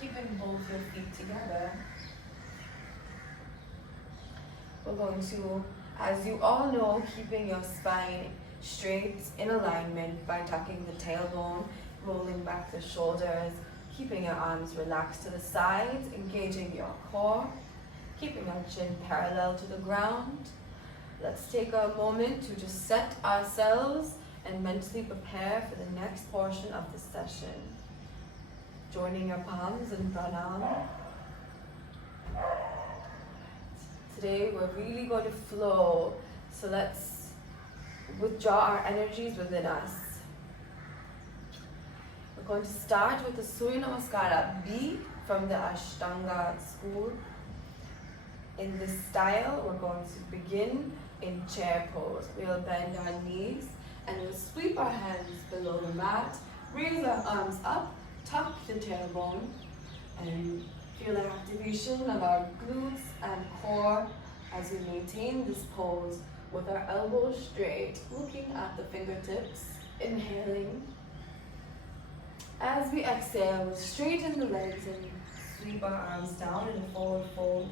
keeping both your feet together. We're going to, as you all know, keeping your spine straight in alignment by tucking the tailbone, rolling back the shoulders, keeping your arms relaxed to the sides, engaging your core, keeping our chin parallel to the ground. Let's take a moment to just set ourselves and mentally prepare for the next portion of the session. Joining your palms in pranam. Today we're really going to flow, so let's withdraw our energies within us. We're going to start with the Surya Namaskara B from the Ashtanga school. In this style, we're going to begin in chair pose. We'll bend our knees and we'll sweep our hands below the mat, raise our arms up, tuck the tailbone, and feel the activation of our glutes and core as we maintain this pose with our elbows straight, looking at the fingertips, inhaling. As we exhale, we'll straighten the legs and sweep our arms down in a forward fold.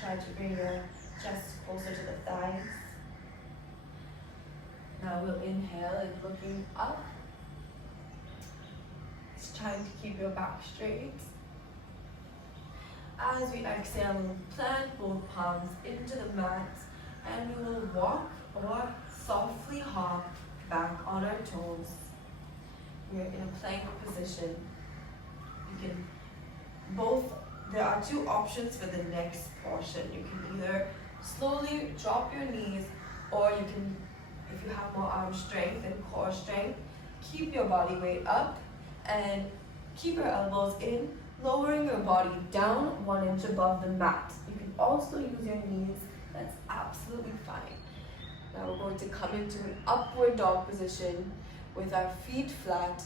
Try to bring your chest closer to the thighs. Now we'll inhale and looking up. It's time to keep your back straight. As we exhale, we'll plant both palms into the mat and we will walk or softly hop back on our toes. We're in a plank position. You can there are two options for the next portion. You can either slowly drop your knees, or you can, if you have more arm strength and core strength, keep your body weight up and keep your elbows in, lowering your body down 1 inch above the mat. You can also use your knees, that's absolutely fine. Now we're going to come into an upward dog position with our feet flat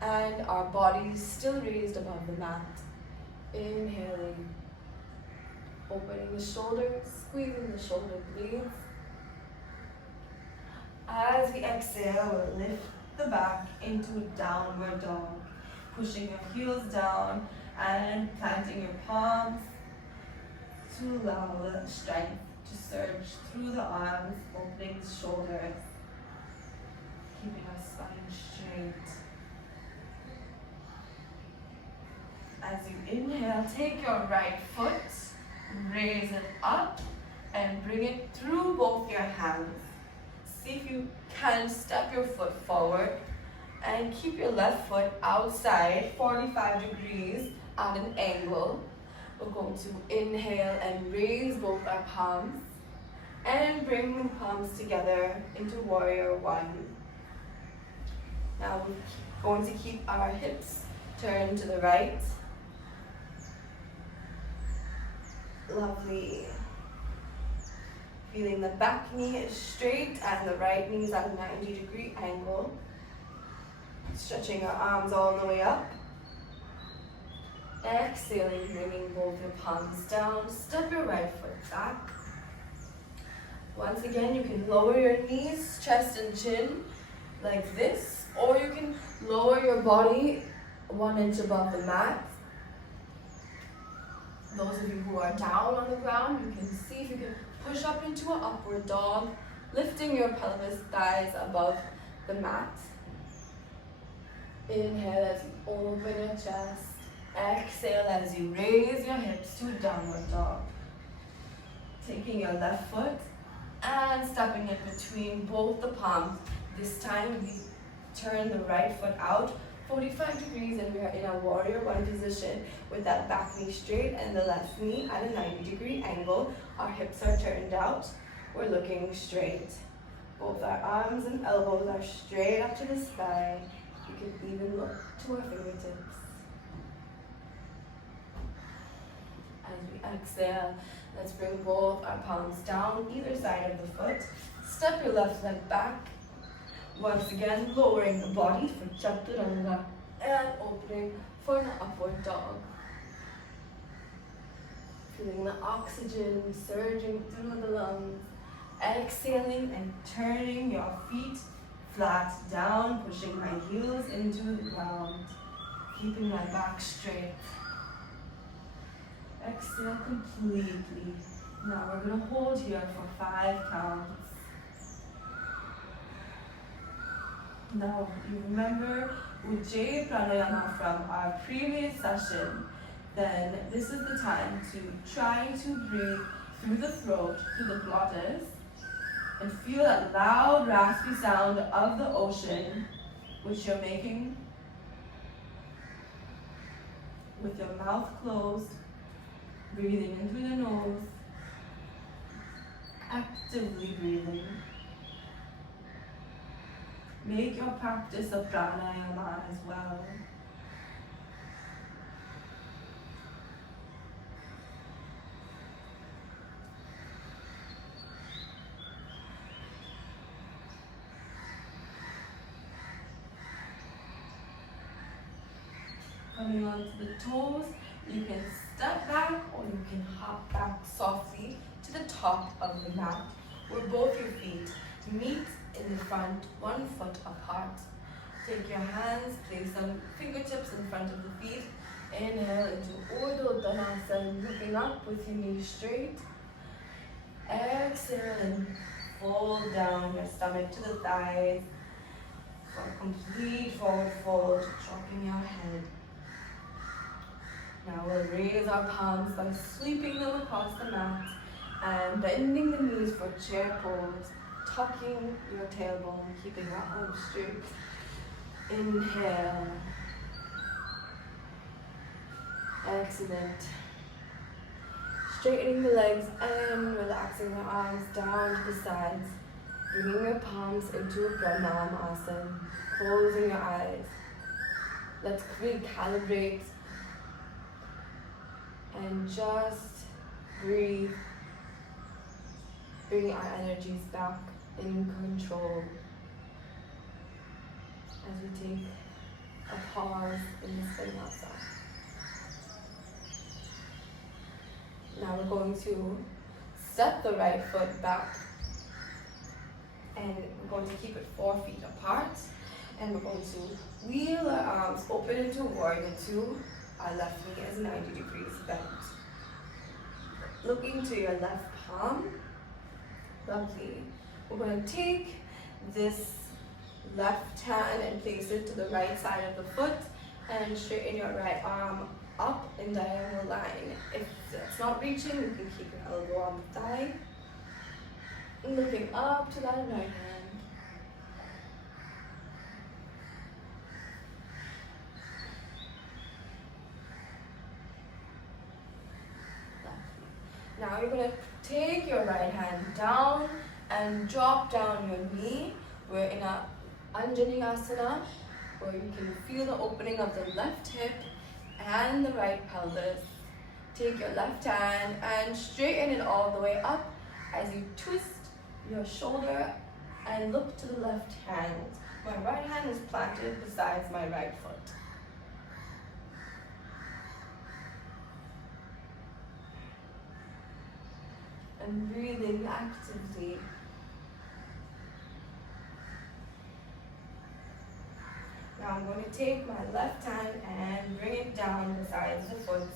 and our bodies still raised above the mat. Inhaling, opening the shoulders, squeezing the shoulder blades. As we exhale, we'll lift the back into downward dog, pushing your heels down and planting your palms to allow the strength to surge through the arms, opening the shoulders, keeping our spine straight. As you inhale, take your right foot, raise it up and bring it through both your hands. See if you can step your foot forward and keep your left foot outside 45 degrees at an angle. We're going to inhale and raise both our palms and bring the palms together into warrior one. Now we're going to keep our hips turned to the right. Lovely. Feeling the back knee is straight and the right knee is at a 90-degree angle. Stretching our arms all the way up. Exhaling, bringing both your palms down. Step your right foot back. Once again, you can lower your knees, chest and chin like this, or you can lower your body 1 inch above the mat. Those of you who are down on the ground, you can see if you can push up into an upward dog, lifting your pelvis, thighs above the mat. Inhale as you open your chest. Exhale as you raise your hips to downward dog. Taking your left foot and stepping it between both the palms. This time we turn the right foot out 45 degrees and we are in a warrior one position with that back knee straight and the left knee at a 90-degree angle. Our hips are turned out. We're looking straight. Both our arms and elbows are straight up to the sky. You can even look to our fingertips. As we exhale, let's bring both our palms down either side of the foot. Step your left leg back. Once again, lowering the body for chaturanga and opening for an upward dog. Feeling the oxygen surging through the lungs. Exhaling and turning your feet flat down, pushing my heels into the ground. keeping my back straight. Exhale completely. Now we're going to hold here for 5 counts. Now you remember ujjayi pranayama from our previous session, then this is the time to try to breathe through the throat, through the glottis, and feel that loud, raspy sound of the ocean, which you're making with your mouth closed, breathing in through the nose, actively breathing. Make your practice of pranayama as well. Coming onto the toes, you can step back or you can hop back softly to the top of the mat, where both your feet meet in the front, 1 foot apart. Take your hands, place some fingertips in front of the feet. Inhale into Urdhva Uttanasana, looking up with your knees straight. Exhale and fold down your stomach to the thighs for a complete forward fold, dropping your head. Now we'll raise our palms by sweeping them across the mat and bending the knees for chair pose, tucking your tailbone, keeping your arms straight. Inhale. Excellent. Straightening the legs and relaxing the arms down to the sides. Bringing your palms into a Pranayama, closing your eyes. Let's recalibrate and just breathe. Bring our energies back in control as we take a pause in this vinyasa. Now we're going to step the right foot back and we're going to keep it 4 feet apart, and we're going to wheel our arms open into warrior 2. Our left knee is 90 degrees bent. Looking to your left palm. Lovely. We're going to take this left hand and place it to the right side of the foot and straighten your right arm up in diagonal line. If that's not reaching, you can keep your elbow on the thigh. Looking up to that right hand. Now you're going to take your right hand down and drop down your knee. We're in a Anjaneyasana, where you can feel the opening of the left hip and the right pelvis. Take your left hand and straighten it all the way up as you twist your shoulder and look to the left hand. My right hand is planted beside my right foot. And breathing actively. Now I'm going to take my left hand and bring it down beside the foot.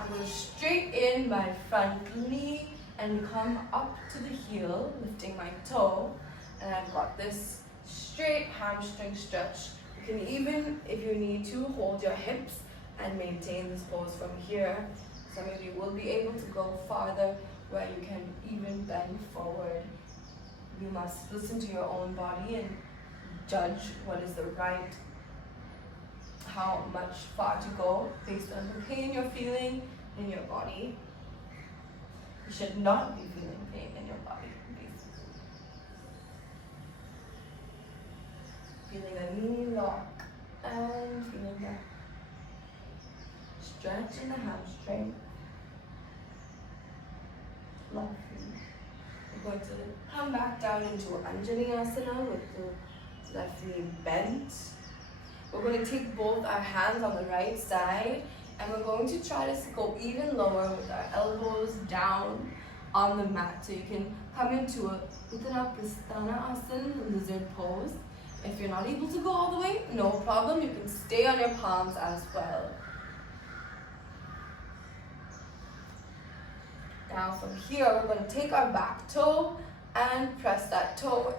I'm going to straighten my front knee and come up to the heel, lifting my toe. And I've got this straight hamstring stretch. You can even, if you need to, hold your hips and maintain this pose from here. Some of you will be able to go farther, where you can even bend forward. You must listen to your own body and judge what is the right, how much far to go based on the pain you're feeling in your body. You should not be feeling pain in your body, basically. Feeling a knee lock and feeling that stretch in the hamstring. Lovely. We're going to come back down into Anjaneyasana with the left knee bent. We're going to take both our hands on the right side and we're going to try to go even lower with our elbows down on the mat. So you can come into a Uttanapasthana Asana, the lizard pose, If you're not able to go all the way, no problem, you can stay on your palms as well. Now from here, we're going to take our back toe and press that toe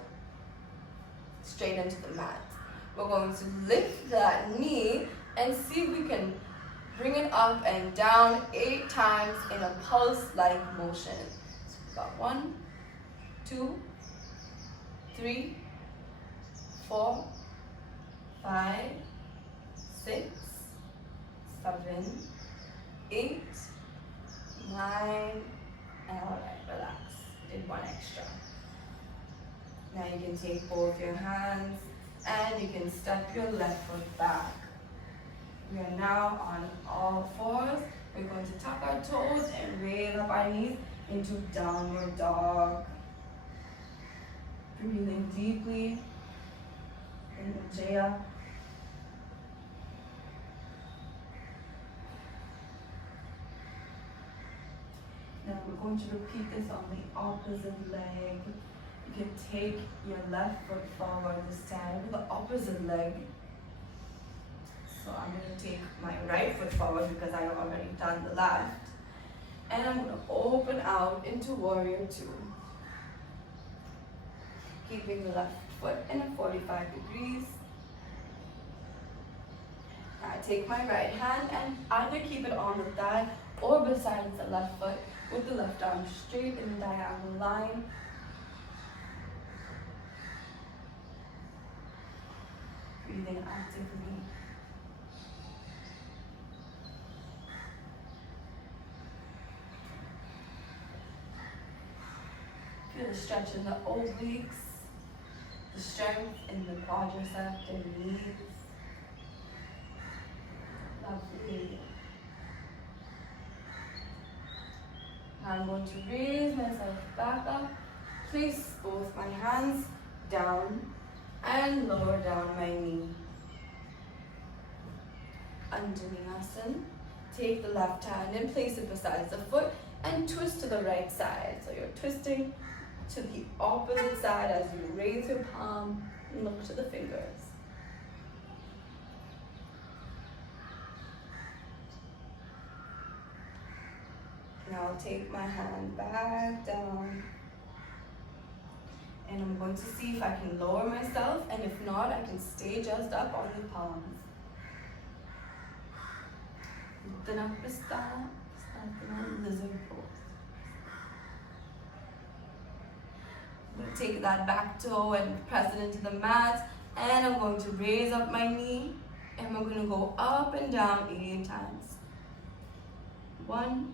straight into the mat. We're going to lift that knee and see if we can bring it up and down 8 times in a pulse-like motion. So we've got 1, 2, 3, 4, 5, 6, 7, 8, 9, and alright, relax. Did 1 extra. Now you can take both your hands and you can step your left foot back. We are now on all fours. We're going to tuck our toes and raise up our knees into downward dog. Breathing deeply in ujjayi. Now we're going to repeat this on the opposite leg. You can take your left foot forward this time with the opposite leg. So I'm going to take my right foot forward because I've already done the left. And I'm going to open out into warrior 2. Keeping the left foot in a 45 degrees. I take my right hand and either keep it on the thigh or beside the left foot with the left arm straight in the diagonal line. Breathing actively. Feel the stretch in the obliques, the strength in the quadriceps and knees. Lovely. Now I'm going to raise myself back up, place both my hands down and lower down my knee. Anjaneyasana. Take the left hand and place it beside the foot and twist to the right side. So you're twisting to the opposite side as you raise your palm and look to the fingers. Now I'll take my hand back down and I'm going to see if I can lower myself, and if not, I can stay just up on the palms. Lizard pose. I'm going to take that back toe and press it into the mat, and I'm going to raise up my knee and we're going to go up and down 8 times. 1,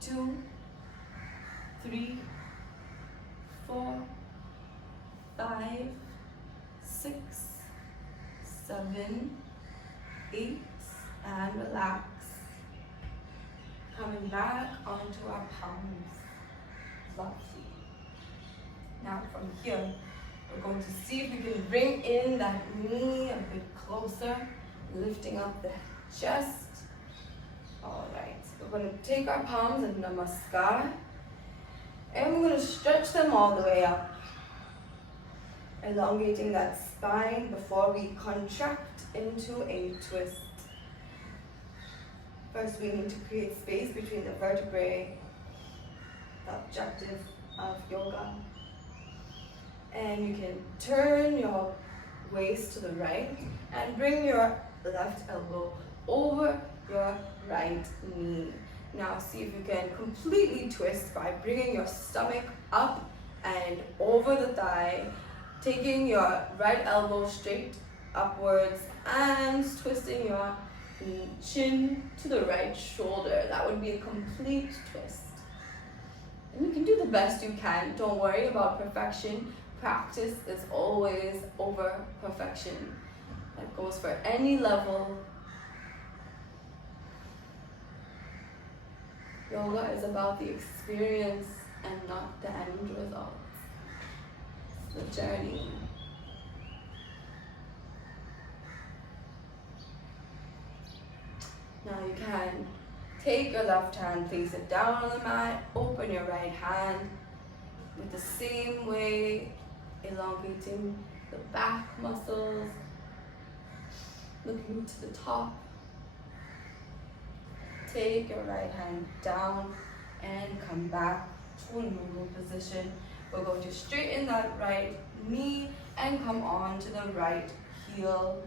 2, 3, 4, 5, 6, 7, 8, and relax. Coming back onto our palms. Lovely. Now from here, we're going to see if we can bring in that knee a bit closer, lifting up the chest. Alright, we're going to take our palms in Namaskar and we're going to stretch them all the way up, elongating that spine before we contract into a twist. First, we need to create space between the vertebrae, the objective of yoga. And you can turn your waist to the right and bring your left elbow over your right knee. Now see if you can completely twist by bringing your stomach up and over the thigh, taking your right elbow straight upwards and twisting your chin to the right shoulder. That would be a complete twist. And you can do the best you can. Don't worry about perfection. Practice is always over perfection. That goes for any level. Yoga is about the experience and not the end result. It's the journey. Now you can take your left hand, place it down on the mat, open your right hand with the same way, elongating the back muscles, looking to the top. Take your right hand down and come back to a normal position. We're going to straighten that right knee and come on to the right heel.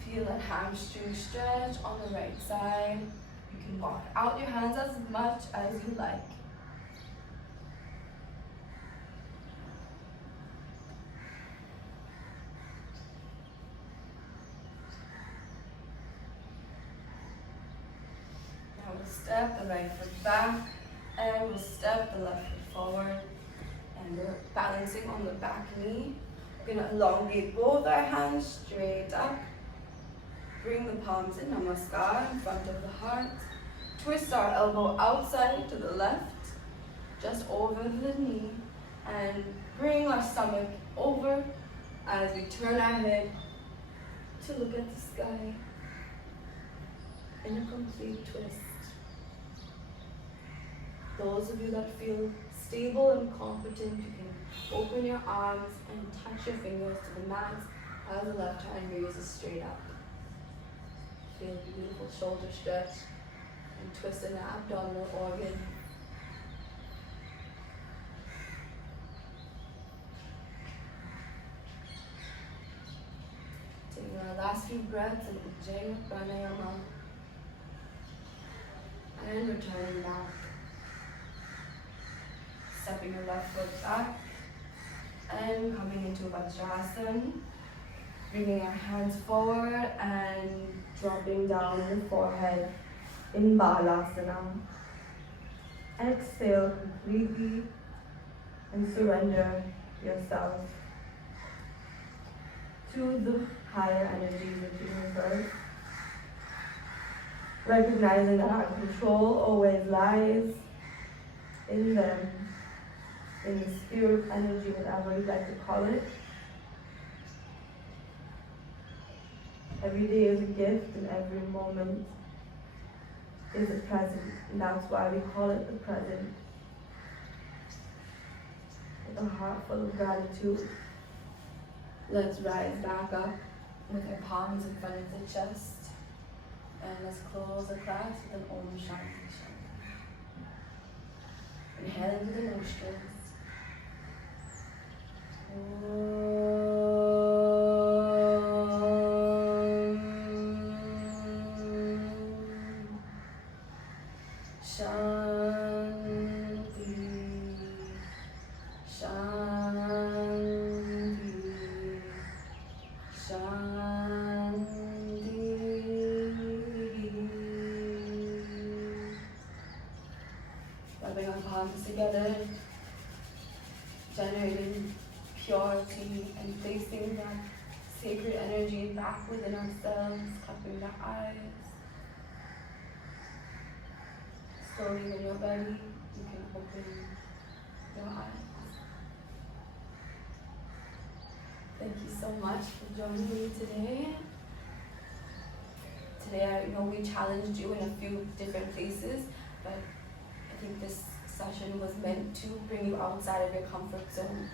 Feel that hamstring stretch on the right side. You can walk out your hands as much as you like. Now we'll step the right foot back and we'll step the left foot forward. And we're balancing on the back knee. We're going to elongate both our hands straight up. Bring the palms in Namaskar in front of the heart. Twist our elbow outside to the left, just over the knee. And bring our stomach over as we turn our head to look at the sky in a complete twist. Those of you that feel stable and competent, you can open your arms and touch your fingers to the mat as the left hand raises straight up. Feel beautiful shoulder stretch and twist in the abdominal organ. Taking our last few breaths in ujjayi pranayama and returning back. Stepping your left foot back and coming into Vajrasana. Bringing our hands forward and dropping down the forehead in Balasana. Exhale completely and surrender yourself to the higher energies of the universe. Recognizing that our control always lies in them, in the spirit energy, whatever you'd like to call it. Every day is a gift and every moment is a present, and that's why we call it the present. With a heart full of gratitude, let's rise back up with our palms in front of the chest, and let's close the class with an Om Shanti Shanti. Inhale into the nostrils. Rubbing our palms together, generating purity and placing that sacred energy back within ourselves, cupping the eyes. Slowly, when you're ready, you can open your eyes. Thank you so much for joining me today. Today, I know we challenged you in a few different places, but I think this session was meant to bring you outside of your comfort zone.